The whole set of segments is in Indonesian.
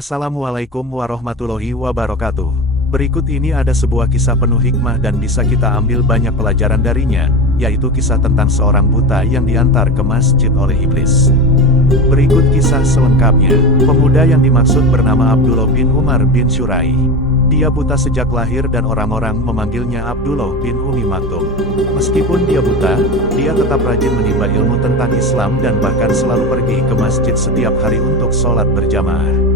Assalamualaikum warahmatullahi wabarakatuh. Berikut ini ada sebuah kisah penuh hikmah dan bisa kita ambil banyak pelajaran darinya, yaitu kisah tentang seorang buta yang diantar ke masjid oleh iblis. Berikut kisah selengkapnya. Pemuda yang dimaksud bernama Abdullah bin Umar bin Syurai. Dia buta sejak lahir dan orang-orang memanggilnya Abdullah bin Umi Maktum. Meskipun dia buta, dia tetap rajin menimba ilmu tentang Islam dan bahkan selalu pergi ke masjid setiap hari untuk sholat berjamaah.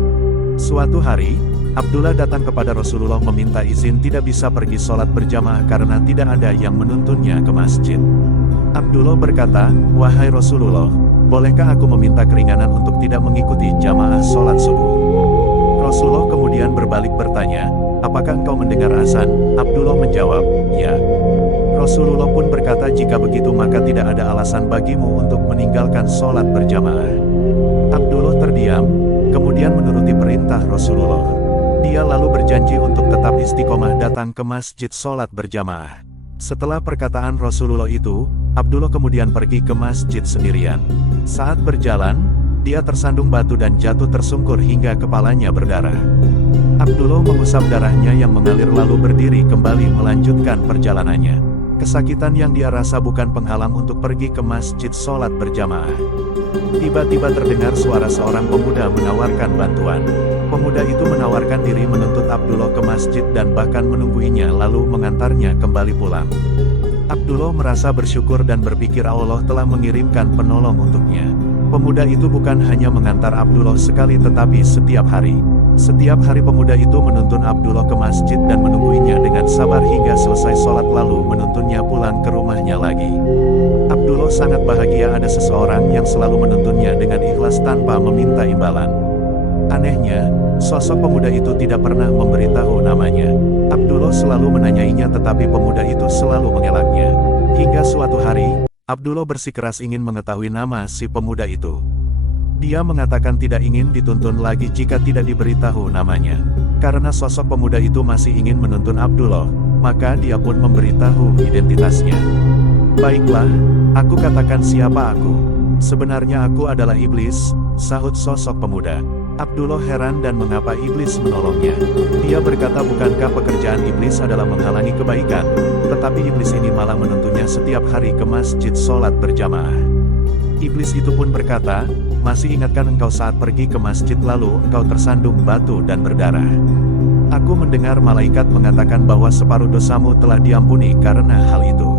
Suatu hari, Abdullah datang kepada Rasulullah meminta izin tidak bisa pergi sholat berjamaah karena tidak ada yang menuntunnya ke masjid. Abdullah berkata, "Wahai Rasulullah, bolehkah aku meminta keringanan untuk tidak mengikuti jamaah sholat subuh?" Rasulullah kemudian berbalik bertanya, "Apakah engkau mendengar azan?" Abdullah menjawab, "Ya." Rasulullah pun berkata, "Jika begitu maka tidak ada alasan bagimu untuk meninggalkan sholat berjamaah." Abdullah terdiam, kemudian menuruti perintah Rasulullah. Dia lalu berjanji untuk tetap istiqomah datang ke masjid sholat berjamaah. Setelah perkataan Rasulullah itu, Abdullah kemudian pergi ke masjid sendirian. Saat berjalan, dia tersandung batu dan jatuh tersungkur hingga kepalanya berdarah. Abdullah mengusap darahnya yang mengalir lalu berdiri kembali melanjutkan perjalanannya. Kesakitan yang dia rasa bukan penghalang untuk pergi ke masjid sholat berjamaah. Tiba-tiba terdengar suara seorang pemuda menawarkan bantuan. Pemuda itu menawarkan diri menuntut Abdullah ke masjid dan bahkan menungguinya lalu mengantarnya kembali pulang. Abdullah merasa bersyukur dan berpikir Allah telah mengirimkan penolong untuknya. Pemuda itu bukan hanya mengantar Abdullah sekali tetapi setiap hari. Setiap hari pemuda itu menuntun Abdullah ke masjid dan menungguinya dengan sabar hingga selesai sholat lalu menuntunnya pulang ke rumahnya lagi. Abdullah sangat bahagia ada seseorang yang selalu menuntunnya dengan ikhlas tanpa meminta imbalan. Anehnya, sosok pemuda itu tidak pernah memberitahu namanya. Abdullah selalu menanyainya tetapi pemuda itu selalu mengelaknya. Hingga suatu hari, Abdullah bersikeras ingin mengetahui nama si pemuda itu. Dia mengatakan tidak ingin dituntun lagi jika tidak diberitahu namanya. Karena sosok pemuda itu masih ingin menuntun Abdullah, maka dia pun memberitahu identitasnya. "Baiklah, aku katakan siapa aku. Sebenarnya aku adalah iblis," sahut sosok pemuda. Abdullah heran dan mengapa iblis menolongnya. Dia berkata bukankah pekerjaan iblis adalah menghalangi kebaikan, tetapi iblis ini malah menuntunnya setiap hari ke masjid sholat berjamaah. Iblis itu pun berkata, "Masih ingatkah engkau saat pergi ke masjid lalu engkau tersandung batu dan berdarah? Aku mendengar malaikat mengatakan bahwa separuh dosamu telah diampuni karena hal itu.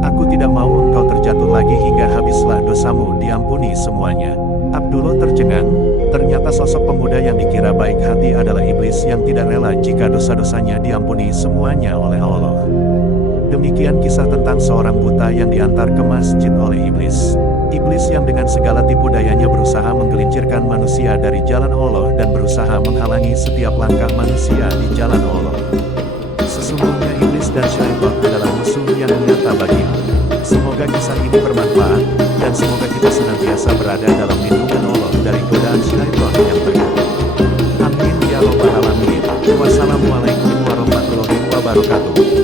Aku tidak mau engkau terjatuh lagi hingga habislah dosamu diampuni semuanya." Abdullah tercengang, ternyata sosok pemuda yang dikira baik hati adalah iblis yang tidak rela jika dosa-dosanya diampuni semuanya oleh Allah. Demikian kisah tentang seorang buta yang diantar ke masjid oleh iblis. Iblis yang dengan segala tipu dayanya berusaha menggelincirkan manusia dari jalan Allah dan berusaha menghalangi setiap langkah manusia di jalan Allah. Sesungguhnya iblis dan syaitan adalah musuh yang nyata bagimu. Semoga kisah ini bermanfaat, dan semoga kita senantiasa berada dalam lindungan Allah dari godaan syaitan yang berikut. Amin ya robbal alamin. Wassalamualaikum warahmatullahi wabarakatuh.